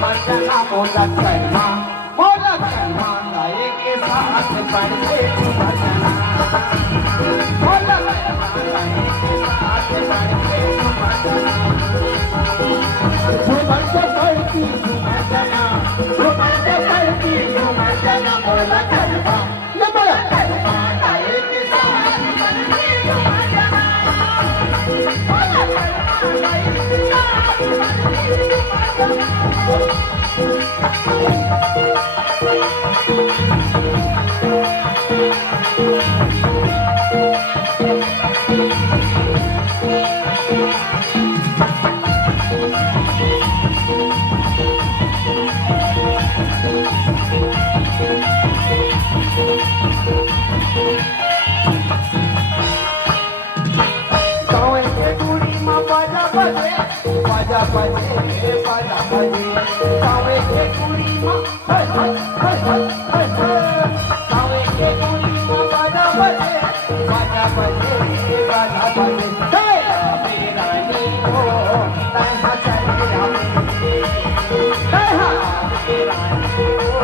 मजना मोदक करना गाय के साथ बढ़ते मजना मोदक गाय के साथ बढ़ते मजना झूमर से करती मजना झूमर से करती मजना मोदक करना गाय के साथ बढ़ते मजना मोदक गाय के साथ बाजा बजे सावे के कुड़ी मां हाय हाय हाय हाय सावे के कुड़ी मां बाजा बजे मेरा नी हो तन्हा चले मेरा नी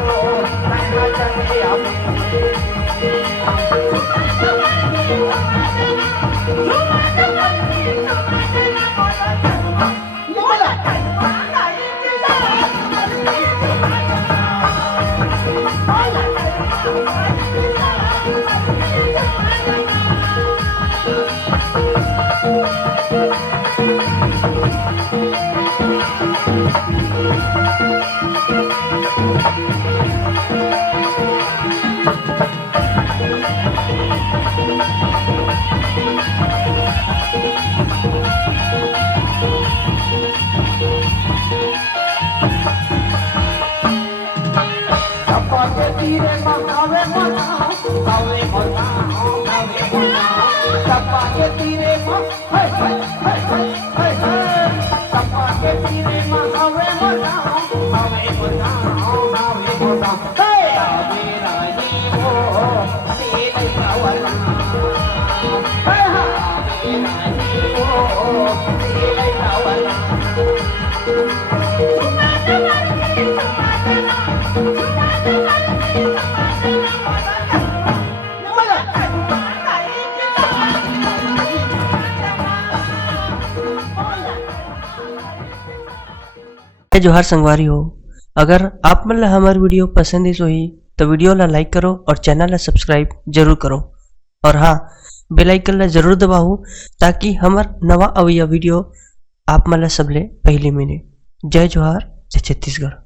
हो तन्हा चले तीरे मनावे मना गावे मना गावे मना सपा के तीरे मा हाय हाय हाय हाय हाय सपा के तीरे मा गावे मना गावे मना गावे मना मेरा नी हो तेरे गावना हाय हाय मेरा नी हो तेरे गावना जोहार संगवारी हो। अगर आप मन ला हमार वीडियो पसंद ही तो वीडियो ला लाइक करो और चैनल ला सब्सक्राइब जरूर करो और हाँ बेल आइकन ला जरूर दबाओ ताकि हमार नवा अवैया वीडियो आप मन ला सबले पहले मिले। जय जोहार, जय छत्तीसगढ़।